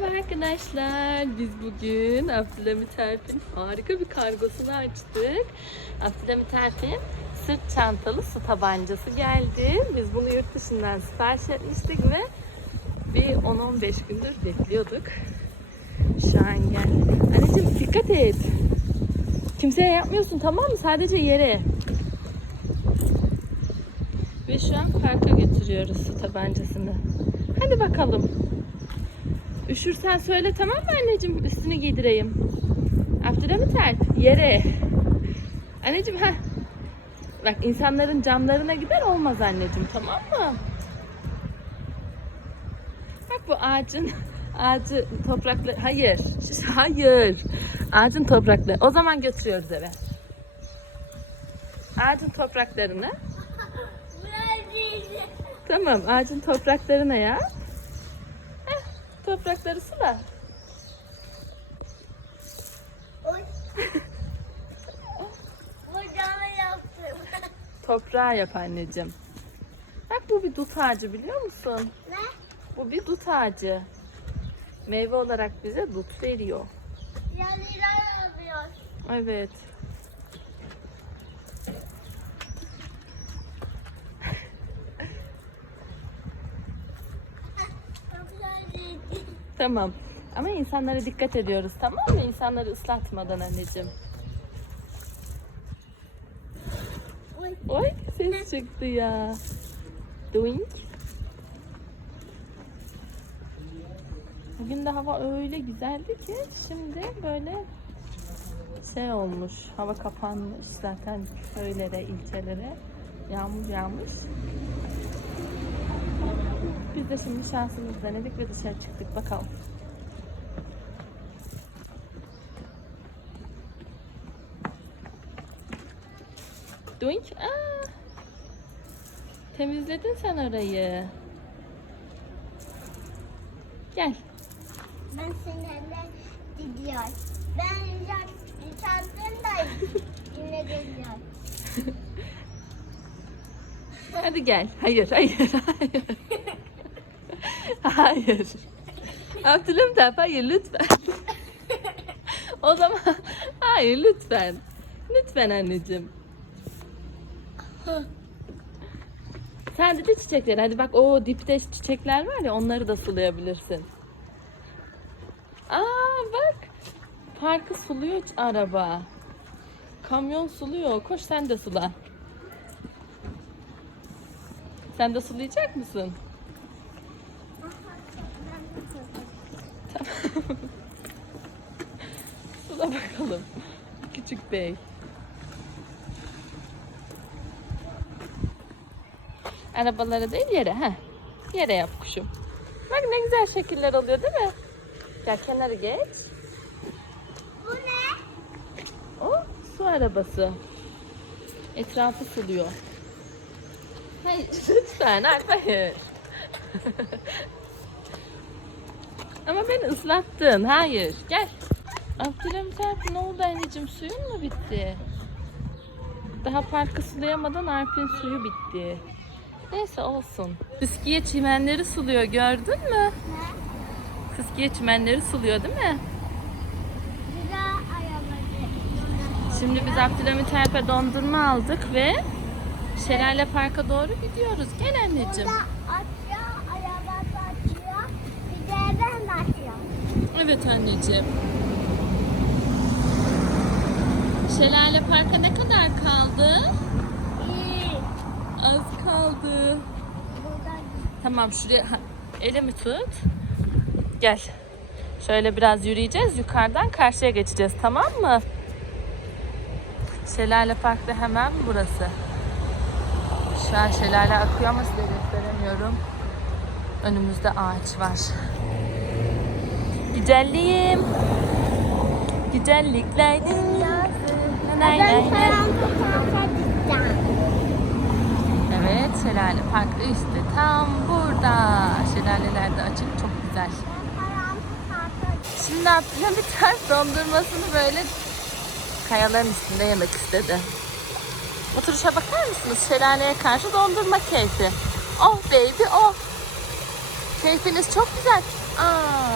Merhaba arkadaşlar. Biz bugün Abdülhamit Erpin harika bir kargosunu açtık. Abdülhamit Erpin sırt çantalı su tabancası geldi. Biz bunu yurt dışından sipariş etmiştik ve bir 10-15 gündür bekliyorduk. Şu an geldi. Anneciğim dikkat et. Kimseye yapmıyorsun tamam mı? Sadece yere. Ve şu an parka götürüyoruz su tabancasını. Hadi bakalım. Üşürsen söyle tamam mı anneciğim? Üstünü giydireyim. Abdülhamit Alp yere. Anneciğim ha. Bak insanların camlarına gider olmaz anneciğim tamam mı? Bak bu ağacın ağacı toprakları hayır hayır ağacın toprakları o zaman götürüyoruz eve ağacın topraklarını tamam ağacın topraklarına ya toprakları sula toprağa yap anneciğim. Bak bu bir dut ağacı biliyor musun? Ne? bu bir dut ağacı. Meyve olarak bize dut veriyor. Yanılar alıyor. evet Tamam. Ama insanlara dikkat ediyoruz tamam mı? İnsanları ıslatmadan anneciğim. Oy. Oy ses çıktı ya. Doink. Bugün de hava öyle güzeldi ki şimdi böyle şey olmuş. Hava kapanmış zaten köylere, ilçelere yağmur yağmış. Biz de şimdi şansımızı denedik ve dışarı çıktık. Bakalım. Doink. Aa, temizledin sen orayı. Gel. Ben seninle gidiyor. Ben da yine geliyor. Hadi gel. Hayır, hayır, hayır. Hayır. Abdülhamit hayır lütfen. o zaman hayır lütfen. Lütfen anneciğim. Sen de, de çiçekleri. Hadi bak o dipte çiçekler var ya onları da sulayabilirsin. Aa bak. Parkı suluyor araba. Kamyon suluyor. Koş sen de sula. Sen de sulayacak mısın? Sula bakalım. Küçük bey. Arabalara değil yere. ha. Yere yap kuşum. Bak ne güzel şekiller oluyor değil mi? Gel kenara geç. Bu ne? O su arabası. Etrafı suluyor. Hayır lütfen hayır. Ama beni ıslattın. Hayır gel. Abdülhamit Alp ne oldu anneciğim suyun mu bitti? Daha parkı sulayamadan Alp'in suyu bitti. Neyse olsun. Fıskiye çimenleri suluyor gördün mü? Ne? Fıskiye çimenleri suluyor değil mi? Şimdi biz Abdülhamit Alp'e dondurma aldık ve Şelale Park'a doğru gidiyoruz. Gel anneciğim. Burada açıyor, arabası açıyor. Bir de ben de açıyor. Evet anneciğim. Şelale Park'a ne kadar kaldı? İyi. Az kaldı. Tamam şuraya ha, elimi tut. Gel. Şöyle biraz yürüyeceğiz. Yukarıdan karşıya geçeceğiz tamam mı? Şelale Park da hemen burası. Şu an şelale akıyor ama size gösteremiyorum. Önümüzde ağaç var. Güzelliğim. Güzellikler dünyası. Nay, nay, nay. parka gideceğim. Evet, Şelale Park işte tam burada. Şelaleler de açık, çok güzel. Şimdi Abdülhamit Alp dondurmasını böyle kayaların üstünde yemek istedi. Oturuşa bakar mısınız? Şelaleye karşı dondurma keyfi. Oh baby oh. Keyfiniz çok güzel. Aa,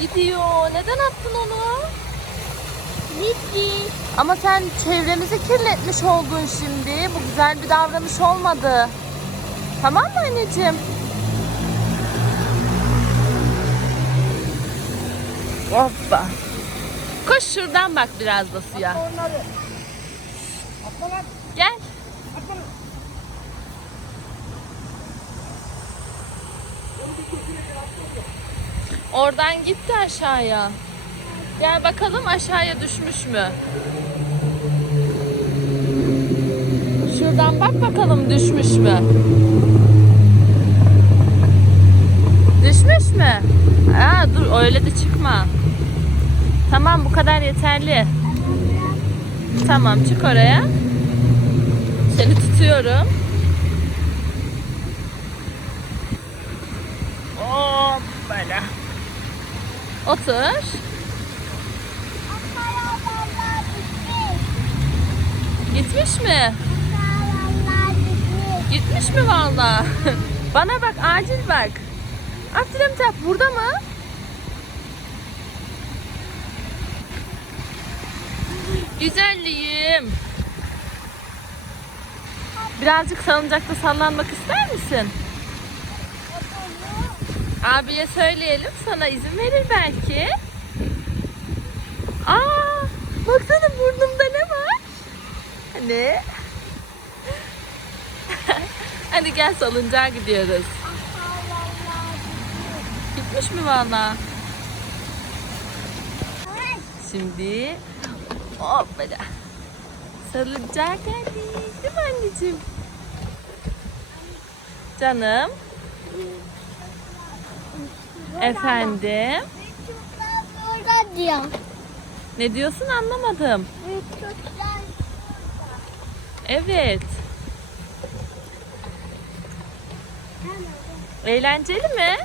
Gidiyor. Neden attın onu? Bitti. Ama sen çevremizi kirletmiş oldun şimdi. Bu güzel bir davranış olmadı. Tamam mı anneciğim? Hoppa. Koş şuradan bak biraz da suya. Onları. Oradan gitti aşağıya. Gel bakalım aşağıya düşmüş mü? Şuradan bak bakalım düşmüş mü? Düşmüş mü? Aa, dur öyle de çıkma. Tamam bu kadar yeterli. Tamam çık oraya. Seni tutuyorum. Hop böyle. Otur. Gitmiş mi? Gitmiş mi valla? Bana bak acil bak. Abdülhamit burada mı? Güzelliğim. Birazcık salıncakta sallanmak ister misin? Abiye söyleyelim sana izin verir belki. Aa, baksana burnumda ne var? Ne? Hadi gel salıncağa gidiyoruz. Gitmiş mi valla? Şimdi hop böyle. Salıncağa geldik. Değil mi anneciğim? Canım. Efendim. Ne diyorsun anlamadım. Evet. Eğlenceli mi?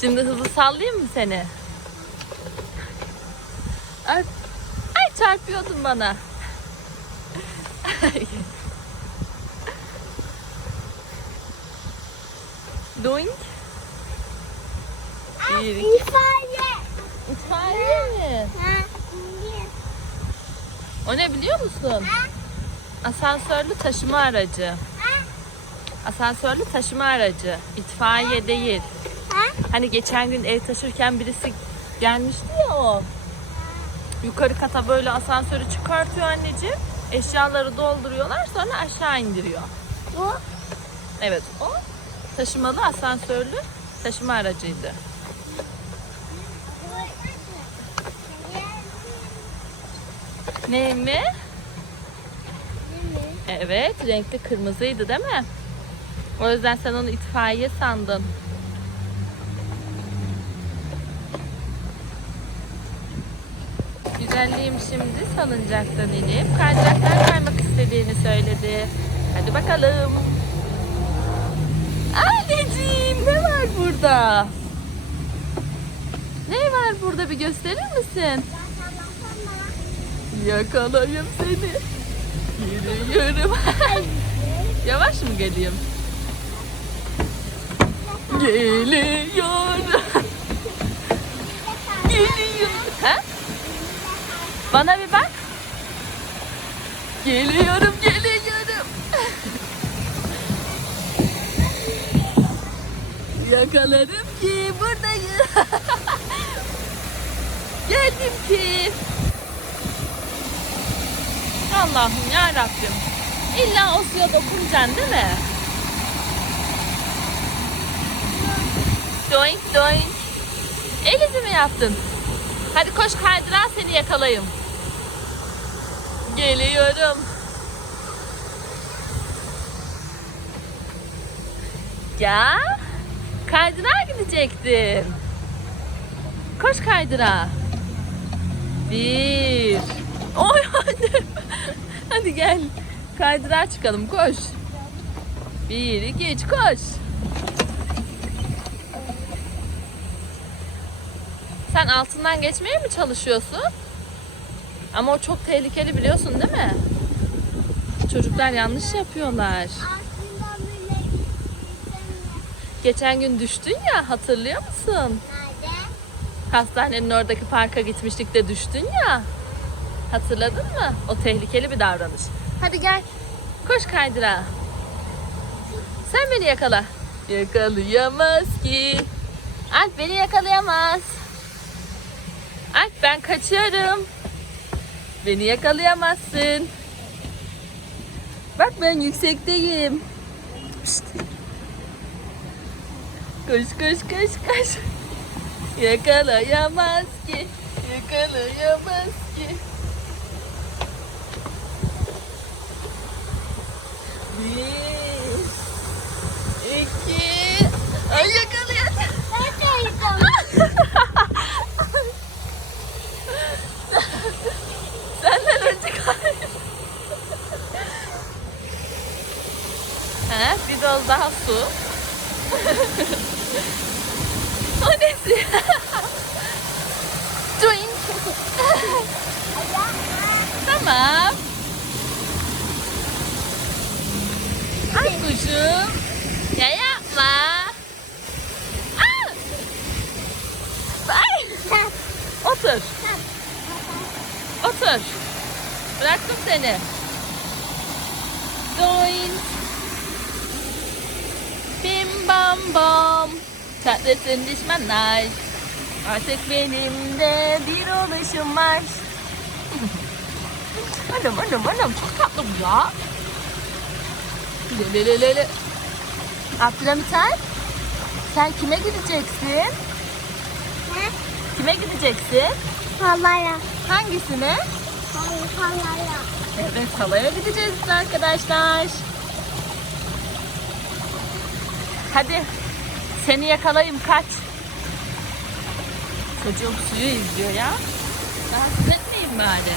Şimdi hızlı sallayayım mı seni? Ay, çarpıyordun bana. Doink. İki. İfade. İtfaiye mi? Ha, iyi. O ne biliyor musun? Asansörlü taşıma aracı. Ha, Asansörlü taşıma aracı. İtfaiye değil. ha. Hani geçen gün ev taşırken birisi gelmişti ya o. Yukarı kata böyle asansörü çıkartıyor anneciğim. Eşyaları dolduruyorlar sonra aşağı indiriyor. Bu. Evet o taşımalı asansörlü taşıma aracıydı. Ne mi? Evet renkli kırmızıydı değil mi? O yüzden sen onu itfaiye sandın. Güzelliğim şimdi salıncaktan inip kaydıraktan kaymak istediğini söyledi. Hadi bakalım. Anneciğim ne var burada? Ne var burada bir gösterir misin? Yakalayayım seni. Geliyorum. Yavaş mı geleyim? Geliyorum. Geliyor. Ha? Bana bir bak. Geliyorum, geliyorum. Yakaladım ki buradayım. Geldim ki. Allah'ım ya Rabbim. İlla o suya dokunacaksın değil mi? Doink doink. El izi mi yaptın? Hadi koş kaydırağa seni yakalayayım. Geliyorum. Ya kaydırağa gidecektin. Koş kaydırağa. Bir. Oy hadi. Hadi gel. Kaydırağa çıkalım koş. Bir, iki, üç koş. Sen altından geçmeye mi çalışıyorsun? Ama o çok tehlikeli biliyorsun değil mi? Çocuklar yanlış yapıyorlar. Geçen gün düştün ya hatırlıyor musun? Nerede? Hastanenin oradaki parka gitmiştik de düştün ya. Hatırladın mı? O tehlikeli bir davranış. Hadi gel. Koş kaydıra. Sen beni yakala. Yakalayamaz ki. Alp beni yakalayamaz. Alp ben kaçıyorum. Beni yakalayamazsın. Bak ben yüksekteyim. Pişt. Koş koş koş koş. Yakalayamaz ki. Yakalayamaz ki. Bir. iki. Ay yakalayacağım. Neredeydim? Senden önce kay. He, bir doz daha su. o nesi? Drink. tamam. Ay kuşum. Ya yapma. Aa! Ay. Otur. Otur. Bıraktım seni. Doin. Bim bam bam. Çatlasın düşmanlar. Artık benim de bir oluşum var. anam anam anam çok tatlı bu ya. Le le le le. Abdülhamit Alp, Sen kime gideceksin? Ne? Kime gideceksin? Halaya. Hangisine? Halaya. Evet havaya gideceğiz arkadaşlar. Hadi seni yakalayayım kaç. Çocuğum suyu izliyor ya. Rahatsız etmeyeyim bari.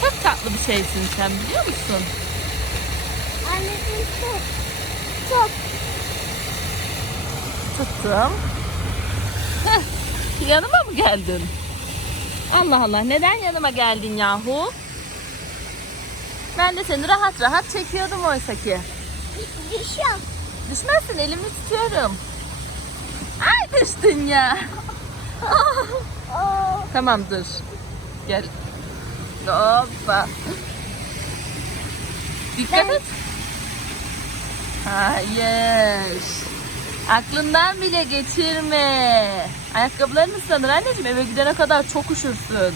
Çok tatlı bir şeysin sen biliyor musun? Anneciğim çok. Çok. Tuttum. Heh, yanıma mı geldin? Allah Allah neden yanıma geldin yahu? Ben de seni rahat rahat çekiyordum oysa ki. Düşüyorum. Düşmezsin elimi tutuyorum. Ay düştün ya. Tamam dur. Gel. Hoppa. Dikkat Ben- et. Hayır. Aklından bile geçirme. Ayakkabıların ıslanır anneciğim. Eve gidene kadar çok üşürsün.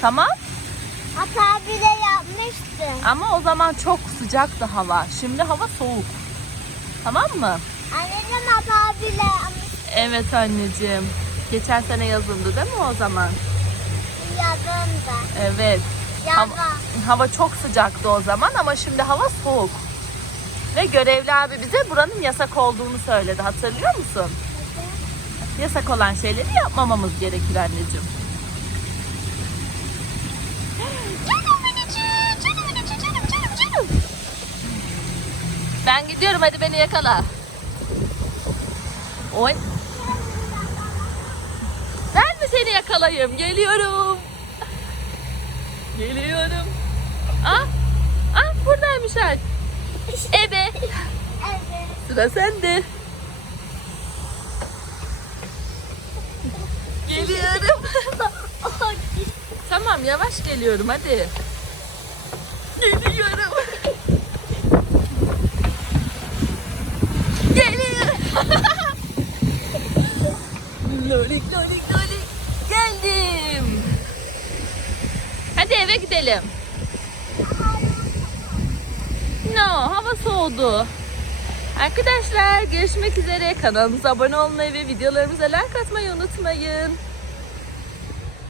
Tamam. Hata bile yapmıştı. Ama o zaman çok sıcaktı hava. Şimdi hava soğuk. Tamam mı? Anneciğim hata bile yapmıştı. Evet anneciğim. Geçen sene yazındı değil mi o zaman? Yazında. Evet. Yaza. Hava, hava çok sıcaktı o zaman ama şimdi hava soğuk. Ve görevli abi bize buranın yasak olduğunu söyledi. Hatırlıyor musun? Yasak olan şeyleri yapmamamız gerekir anneciğim. Canım minicik, canım minicik, canım canım canım. Ben gidiyorum hadi beni yakala. Oy. Ben mi seni yakalayayım? Geliyorum. Geliyorum. Ah, ah buradaymış Alp. Ebe. Sıra sende. Geliyorum. tamam yavaş geliyorum hadi. Geliyorum. Geliyorum. lolik lolik lolik. Geldim. Hadi eve gidelim. Soğudu. Arkadaşlar görüşmek üzere. Kanalımıza abone olmayı ve videolarımıza like atmayı unutmayın.